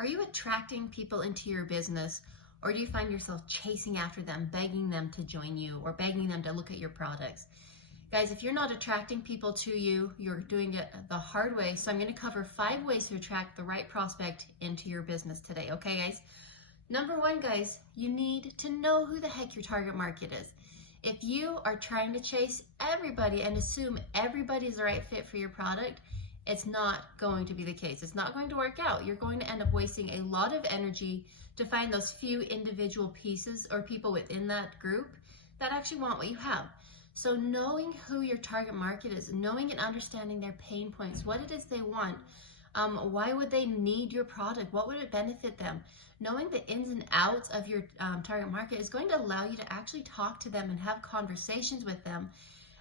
Are you attracting people into your business, or do you find yourself chasing after them, begging them to join you or begging them to look at your products? Guys, if you're not attracting people to you, you're doing it the hard way. So I'm going to cover 5 ways to attract the right prospect into your business today. Okay, guys? Number 1, guys, you need to know who the heck your target market is. If you are trying to chase everybody and assume everybody's the right fit for your product, it's not going to be the case. It's not going to work out. You're going to end up wasting a lot of energy to find those few individual pieces or people within that group that actually want what you have. So knowing who your target market is, knowing and understanding their pain points, what it is they want, why would they need your product, what would it benefit them, knowing the ins and outs of your target market is going to allow you to actually talk to them and have conversations with them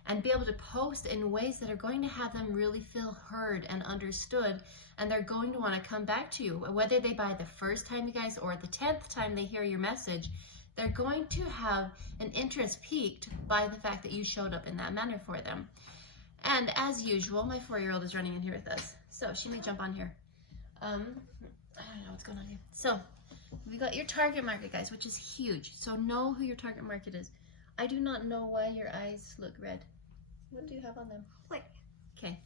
and be able to post in ways that are going to have them really feel heard and understood, and they're going to want to come back to you. Whether they buy the first time, you guys, or the 10th time they hear your message, they're going to have an interest piqued by the fact that you showed up in that manner for them. And as usual, my 4-year-old is running in here with us, so she may jump on here. I don't know what's going on here. So we got your target market, guys, which is huge. So know who your target market is. I do not know why your eyes look red. What do you have on them? Wait. Okay,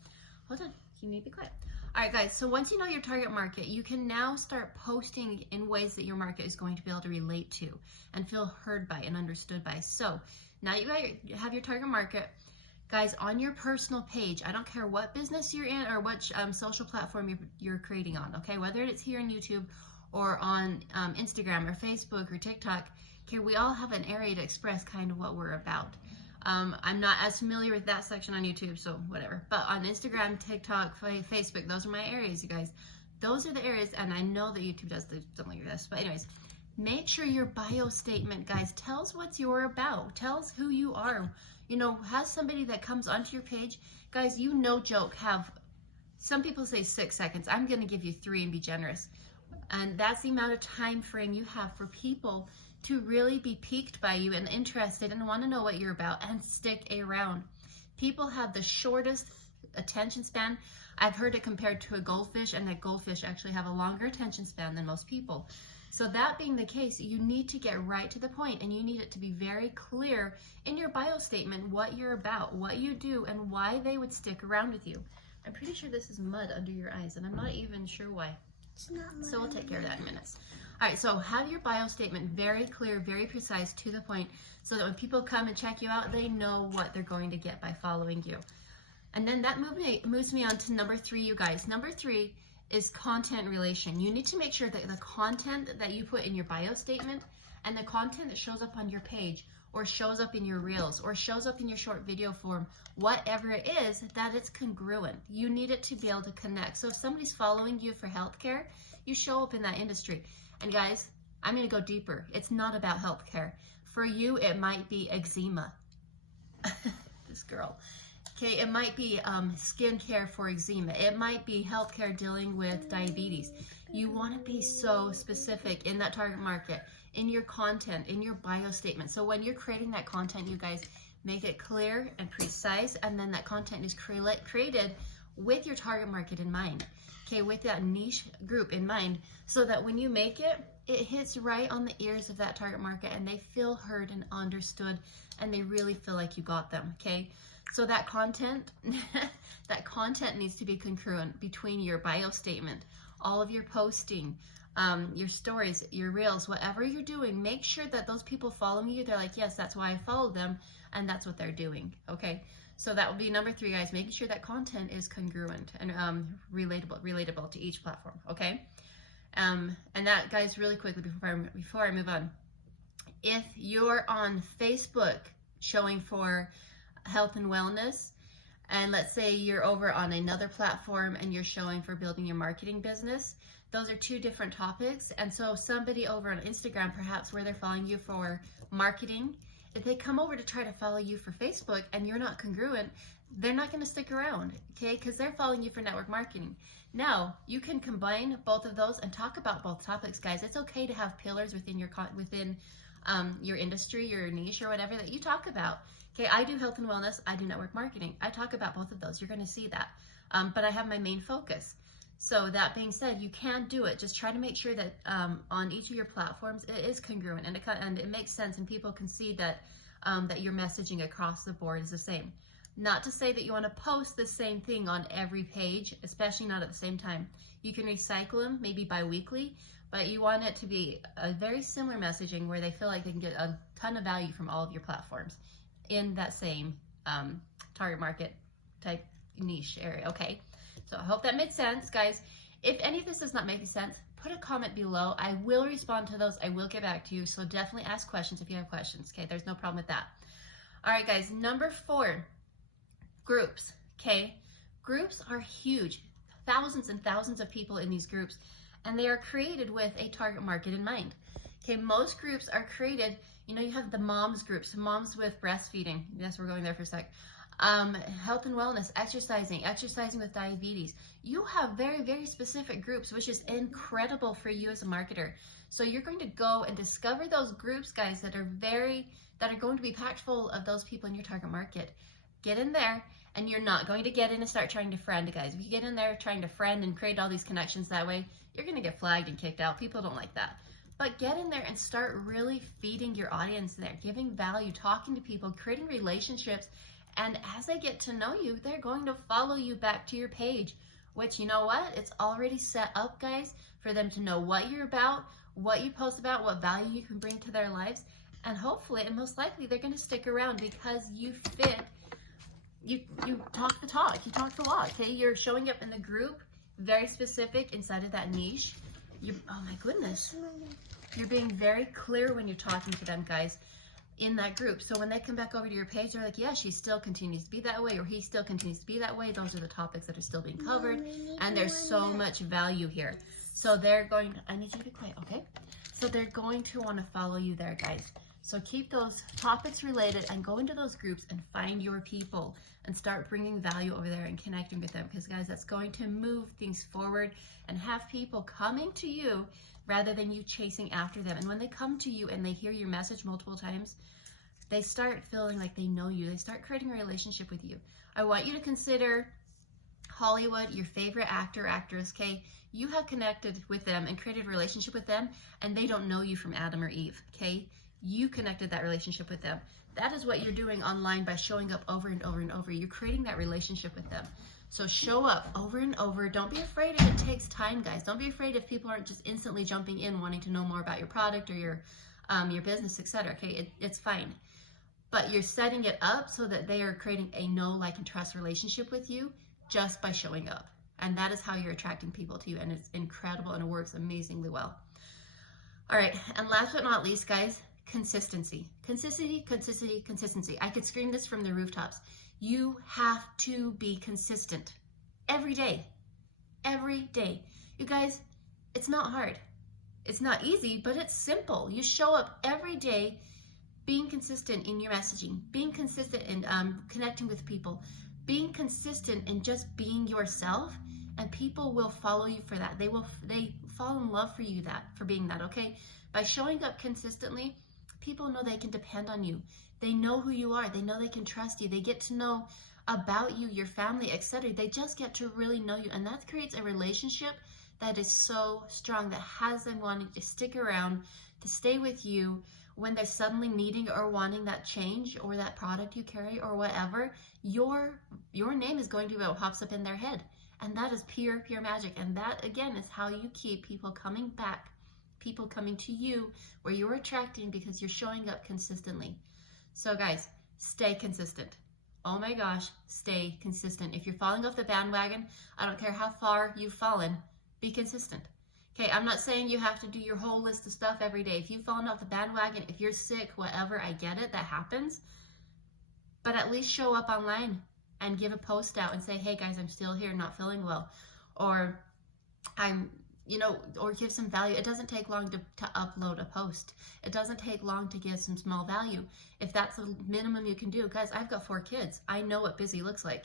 hold on. You need to be quiet. All right, guys, so once you know your target market, you can now start posting in ways that your market is going to be able to relate to and feel heard by and understood by. So now you have your target market. Guys, on your personal page, I don't care what business you're in or what social platform you're creating on, okay? Whether it's here on YouTube or on Instagram or Facebook or TikTok, okay, we all have an area to express kind of what we're about. I'm not as familiar with that section on YouTube, so whatever. But on Instagram, TikTok, Facebook, those are my areas, you guys. Those are the areas, and I know that YouTube does something like this. But anyways, make sure your bio statement, guys, tells what you're about, tells who you are. You know, has somebody that comes onto your page, guys, you no joke have, some people say 6 seconds. I'm going to give you 3 and be generous. And that's the amount of time frame you have for people to really be piqued by you and interested and want to know what you're about and stick around. People have the shortest attention span. I've heard it compared to a goldfish, and that goldfish actually have a longer attention span than most people. So that being the case, you need to get right to the point, and you need it to be very clear in your bio statement what you're about, what you do, and why they would stick around with you. I'm pretty sure this is mud under your eyes, and I'm not even sure why. It's not mud. So we'll take care of that in minutes. All right, so have your bio statement very clear, very precise, to the point, so that when people come and check you out, they know what they're going to get by following you. And then that moves me on to number 3, you guys. Number 3 is content relation. You need to make sure that the content that you put in your bio statement and the content that shows up on your page or shows up in your reels or shows up in your short video form, whatever it is, that it's congruent. You need it to be able to connect. So if somebody's following you for healthcare, you show up in that industry. And guys, I'm going to go deeper. It's not about healthcare. For you, it might be eczema. This girl. Okay, it might be skincare for eczema. It might be healthcare dealing with diabetes. You want to be so specific in that target market, in your content, in your bio statement. So when you're creating that content, you guys, make it clear and precise, and then that content is created with your target market in mind. Okay, with that niche group in mind, so that when you make it, it hits right on the ears of that target market and they feel heard and understood, and they really feel like you got them, okay? So that content, that content needs to be congruent between your bio statement, all of your posting, your stories, your reels, whatever you're doing. Make sure that those people following you, they're like, yes, that's why I followed them, and that's what they're doing, okay? So that will be number 3, guys, making sure that content is congruent and relatable to each platform, okay? And that, guys, really quickly before I move on, if you're on Facebook showing for health and wellness, and let's say you're over on another platform and you're showing for building your marketing business, those are 2 different topics. And so somebody over on Instagram, perhaps where they're following you for marketing, if they come over to try to follow you for Facebook and you're not congruent, they're not going to stick around, okay? Because they're following you for network marketing. Now, you can combine both of those and talk about both topics, guys. It's okay to have pillars within your industry, your niche, or whatever that you talk about. Okay, I do health and wellness. I do network marketing. I talk about both of those. You're going to see that. But I have my main focus. So that being said, you can do it. Just try to make sure that on each of your platforms it is congruent and it makes sense, and people can see that that your messaging across the board is the same. Not to say that you want to post the same thing on every page, especially not at the same time. You can recycle them maybe bi-weekly, but you want it to be a very similar messaging where they feel like they can get a ton of value from all of your platforms in that same target market type niche area. Okay, so I hope that made sense, guys. If any of this does not make sense, put a comment below. I will respond to those. I will get back to you. So definitely ask questions if you have questions. Okay, there's no problem with that. All right, guys, number 4, groups. Okay, groups are huge. Thousands and thousands of people in these groups, and they are created with a target market in mind. Okay, most groups are created, you know, you have the moms groups, moms with breastfeeding. Yes, we're going there for a sec. Health and wellness, exercising with diabetes. You have very, very specific groups, which is incredible for you as a marketer. So you're going to go and discover those groups, guys, that are going to be packed full of those people in your target market. Get in there, and you're not going to get in and start trying to friend, guys. If you get in there trying to friend and create all these connections that way, you're going to get flagged and kicked out. People don't like that. But get in there and start really feeding your audience there, giving value, talking to people, creating relationships. And as they get to know you, they're going to follow you back to your page, which, you know what? It's already set up, guys, for them to know what you're about, what you post about, what value you can bring to their lives. And hopefully, and most likely, they're going to stick around because you fit. You talk the talk, you talk the walk, okay? You're showing up in the group, very specific inside of that niche. Oh my goodness. You're being very clear when you're talking to them, guys, in that group. So when they come back over to your page, they're like, yeah, she still continues to be that way, or he still continues to be that way. Those are the topics that are still being covered, and there's so much value here. So they're going to, I need you to be quiet, okay? So they're going to want to follow you there, guys. So keep those topics related and go into those groups and find your people and start bringing value over there and connecting with them, because, guys, that's going to move things forward and have people coming to you rather than you chasing after them. And when they come to you and they hear your message multiple times, they start feeling like they know you. They start creating a relationship with you. I want you to consider Hollywood, your favorite actor, actress, okay? You have connected with them and created a relationship with them, and they don't know you from Adam or Eve, okay? You connected that relationship with them. That is what you're doing online by showing up over and over and over. You're creating that relationship with them. So show up over and over. Don't be afraid if it takes time, guys. Don't be afraid if people aren't just instantly jumping in wanting to know more about your product or your business, etc. Okay, it's fine. But you're setting it up so that they are creating a know, like, and trust relationship with you just by showing up. And that is how you're attracting people to you. And it's incredible, and it works amazingly well. All right, and last but not least, guys, consistency. Consistency, consistency, consistency. I could scream this from the rooftops. You have to be consistent every day. Every day. You guys, it's not hard. It's not easy, but it's simple. You show up every day being consistent in your messaging, being consistent in connecting with people, being consistent in just being yourself, and people will follow you for that. They fall in love for you for being that, okay? By showing up consistently, people know they can depend on you. They know who you are. They know they can trust you. They get to know about you, your family, etc. They just get to really know you, and that creates a relationship that is so strong, that has them wanting to stick around, to stay with you when they're suddenly needing or wanting that change or that product you carry or whatever. Your name is going to be what pops up in their head, and that is pure magic. And that, again, is how you keep people coming back, people coming to you, where you're attracting because you're showing up consistently. So, guys, stay consistent. Oh my gosh, stay consistent. If you're falling off the bandwagon, I don't care how far you've fallen, be consistent. Okay, I'm not saying you have to do your whole list of stuff every day. If you've fallen off the bandwagon, if you're sick, whatever, I get it, that happens. But at least show up online and give a post out and say, hey guys, I'm still here, not feeling well. Or or give some value. It doesn't take long to upload a post. It doesn't take long to give some small value. If that's the minimum you can do, guys, I've got 4 kids. I know what busy looks like,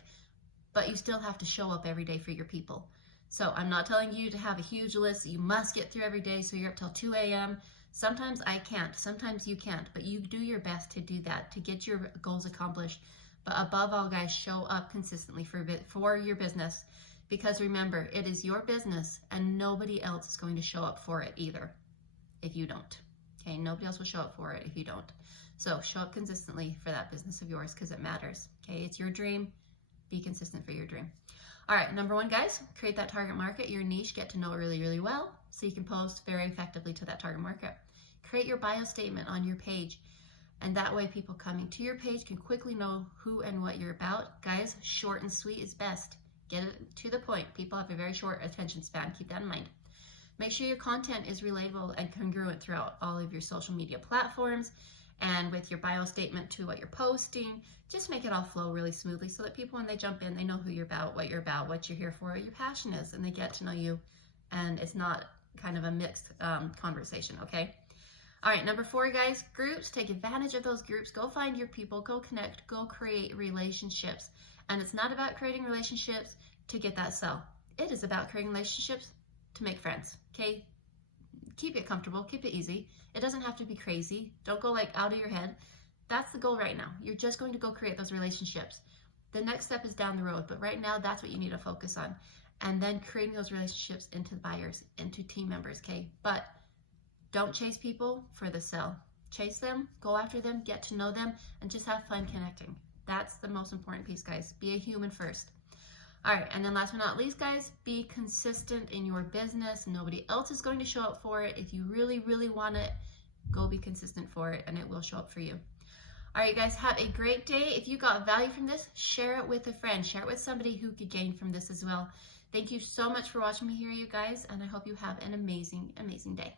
but you still have to show up every day for your people. So I'm not telling you to have a huge list that you must get through every day, so you're up till 2 a.m. Sometimes I can't, sometimes you can't, but you do your best to do that, to get your goals accomplished. But above all, guys, show up consistently for your business. Because remember, it is your business and nobody else is going to show up for it either if you don't. Okay, nobody else will show up for it if you don't. So show up consistently for that business of yours because it matters. Okay, it's your dream. Be consistent for your dream. All right, number one, guys, create that target market, your niche, get to know it really, really well so you can post very effectively to that target market. Create your bio statement on your page, and that way people coming to your page can quickly know who and what you're about. Guys, short and sweet is best. Get it to the point. People have a very short attention span. Keep that in mind. Make sure your content is relatable and congruent throughout all of your social media platforms, and with your bio statement to what you're posting, just make it all flow really smoothly so that people, when they jump in, they know who you're about, what you're here for, what your passion is, and they get to know you, and it's not kind of a mixed conversation, okay? All right, number four, guys, groups. Take advantage of those groups. Go find your people, go connect, go create relationships. And it's not about creating relationships to get that sell. It is about creating relationships to make friends, okay? Keep it comfortable, keep it easy. It doesn't have to be crazy. Don't go like out of your head. That's the goal right now. You're just going to go create those relationships. The next step is down the road, but right now that's what you need to focus on. And then creating those relationships into buyers, into team members, okay? But don't chase people for the sell. Chase them, go after them, get to know them, and just have fun connecting. That's the most important piece, guys. Be a human first. All right, and then last but not least, guys, be consistent in your business. Nobody else is going to show up for it. If you really, really want it, go be consistent for it, and it will show up for you. All right, guys, have a great day. If you got value from this, share it with a friend. Share it with somebody who could gain from this as well. Thank you so much for watching me here, you guys, and I hope you have an amazing, amazing day.